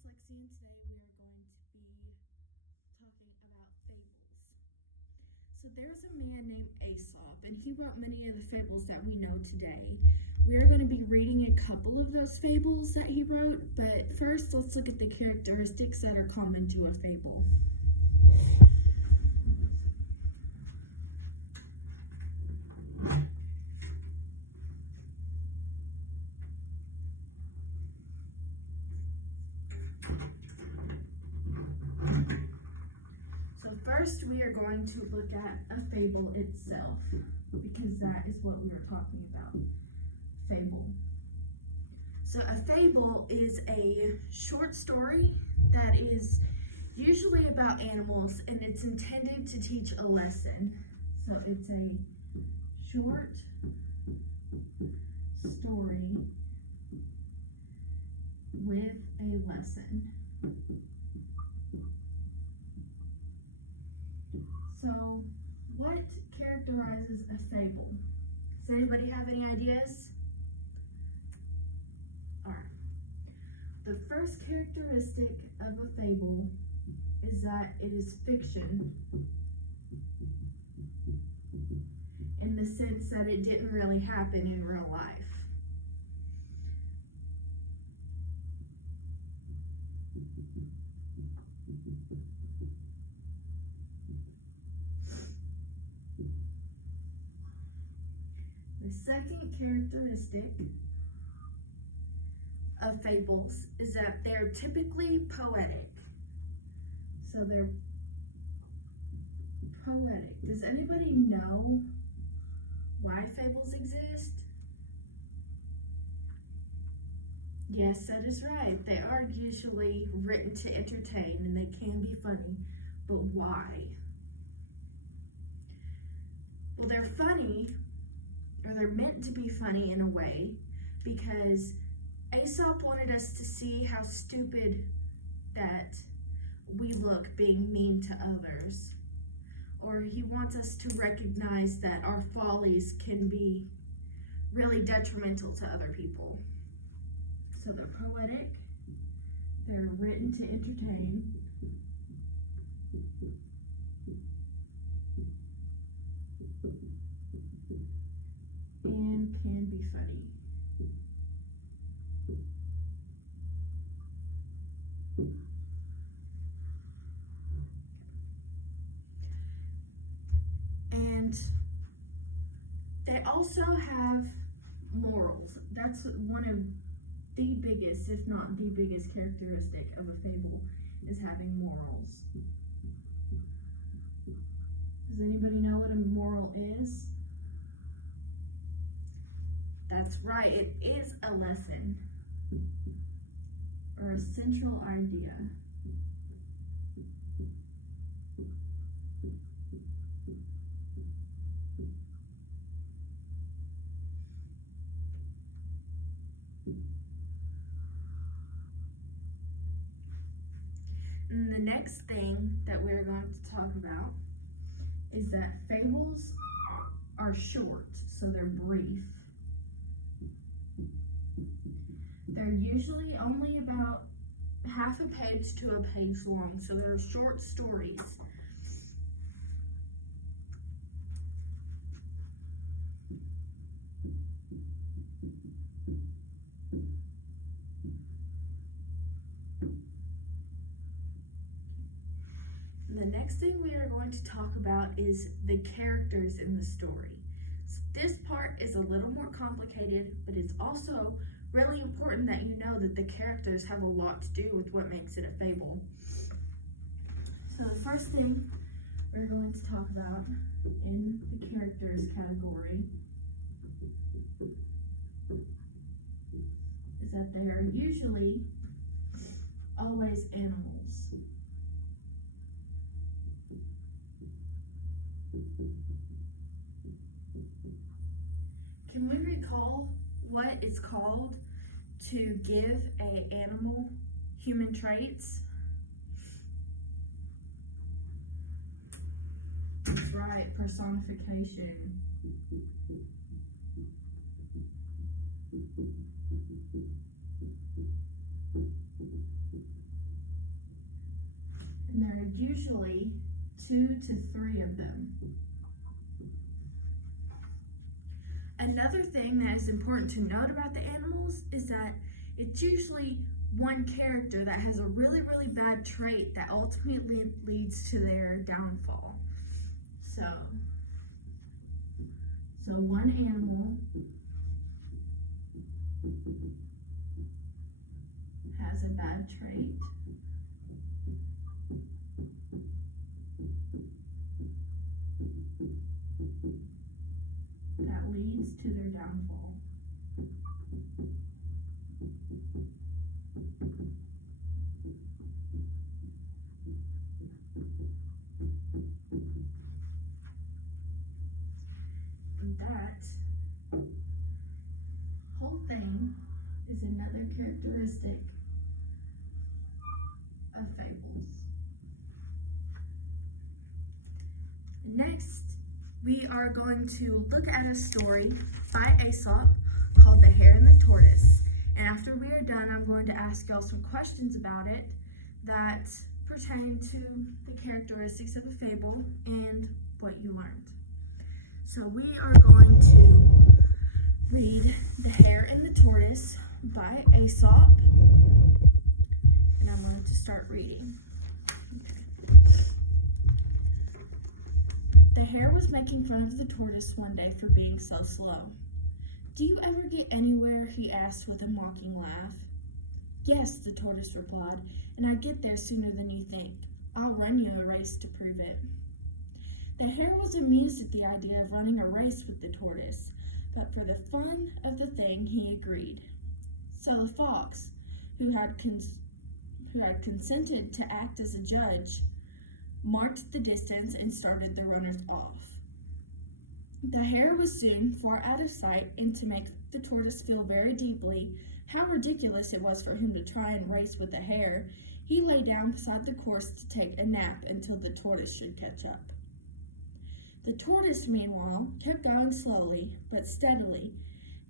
host Lexi, and today we are going to be talking about fables. So there's a man named Aesop, and he wrote many of the fables that we know today. We are going to be reading a couple of those fables that he wrote, but first let's look at the characteristics that are common to a fable. So first we are going to look at a fable itself, because that is what we are talking about. Fable. So a fable is a short story that is usually about animals, and it's intended to teach a lesson. So it's a short story with a lesson. So, what characterizes a fable? Does anybody have any ideas? Alright. The first characteristic of a fable is that it is fiction, in the sense that it didn't really happen in real life. The second characteristic of fables is that they're typically poetic. So they're poetic. Does anybody know why fables exist? Yes, that is right. They are usually written to entertain, and they can be funny. But why? Well, they're funny, or they're meant to be funny in a way, because Aesop wanted us to see how stupid that we look being mean to others. Or he wants us to recognize that our follies can be really detrimental to other people. So they're poetic, they're written to entertain, and can be funny. And they also have morals. That's one of the biggest, if not the biggest, characteristic of a fable, is having morals. Does anybody know what a moral is? That's right, it is a lesson, or a central idea. And the next thing that we're going to talk about is that fables are short, so they're brief. They're usually only about half a page to a page long, so they're short stories. The next thing we are going to talk about is the characters in the story. So this part is a little more complicated, but it's also really important that you know that the characters have a lot to do with what makes it a fable. So the first thing we're going to talk about in the characters category is that they are usually always animals. Can we recall what it's called to give an animal human traits? That's right, personification. usually 2 to 3 of them. Another thing that is important to note about the animals is that it's usually one character that has a really, really bad trait that ultimately leads to their downfall. So one animal has a bad trait. That leads to their downfall. And that whole thing is another characteristic of fables. Next, we are going to look at a story by Aesop called The Hare and the Tortoise. And after we are done, I'm going to ask y'all some questions about it that pertain to the characteristics of the fable and what you learned. So we are going to read The Hare and the Tortoise by Aesop. And I'm going to start reading. The hare was making fun of the tortoise one day for being so slow. "Do you ever get anywhere?" he asked with a mocking laugh. "Yes," the tortoise replied, "and I get there sooner than you think. I'll run you a race to prove it." The hare was amused at the idea of running a race with the tortoise, but for the fun of the thing he agreed. So the fox, who had consented to act as a judge, marked the distance and started the runners off. The hare was soon far out of sight, and to make the tortoise feel very deeply how ridiculous it was for him to try and race with the hare, he lay down beside the course to take a nap until the tortoise should catch up. The tortoise, meanwhile, kept going slowly but steadily,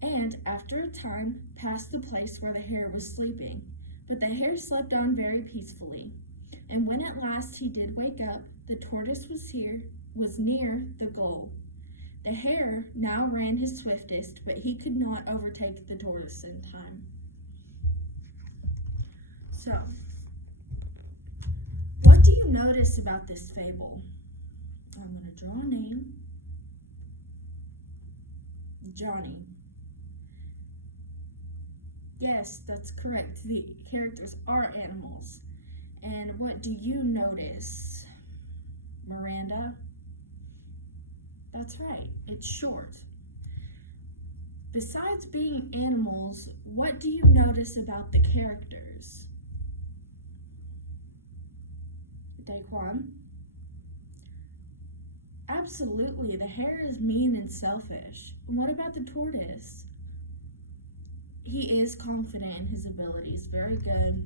and after a time passed the place where the hare was sleeping. But the hare slept on very peacefully, and when at last he did wake up, the tortoise was near the goal. The hare now ran his swiftest, but he could not overtake the tortoise in time. So, what do you notice about this fable? I'm going to draw a name. Johnny. Yes, that's correct. The characters are animals. And what do you notice? Miranda? That's right, it's short. Besides being animals, what do you notice about the characters? Daquan? Absolutely, the hare is mean and selfish. And what about the tortoise? He is confident in his abilities, very good.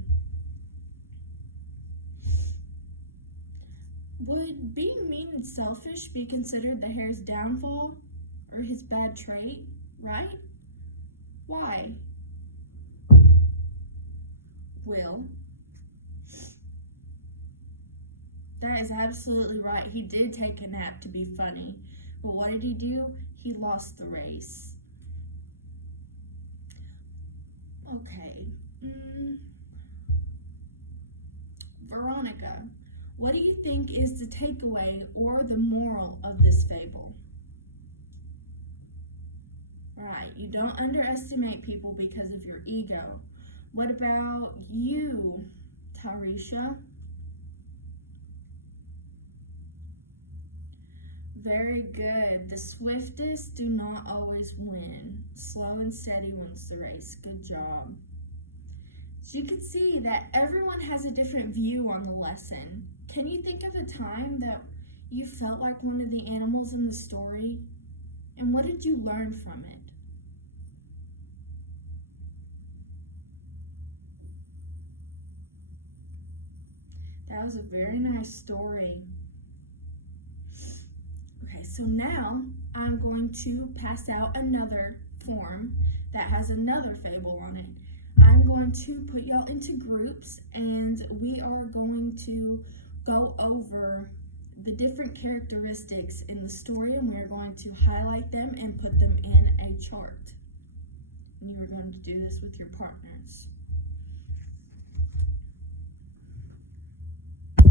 Would being mean and selfish be considered the hare's downfall or his bad trait, right? Why? Will. That is absolutely right. He did take a nap to be funny. But what did he do? He lost the race. Okay. Veronica. What do you think is the takeaway or the moral of this fable? Right, you don't underestimate people because of your ego. What about you, Tarisha? Very good. The swiftest do not always win. Slow and steady wins the race. Good job. So you can see that everyone has a different view on the lesson. Can you think of a time that you felt like one of the animals in the story? And what did you learn from it? That was a very nice story. Okay, so now I'm going to pass out another form that has another fable on it. I'm going to put y'all into groups, and we are going to go over the different characteristics in the story, and we're going to highlight them and put them in a chart. And you are going to do this with your partners.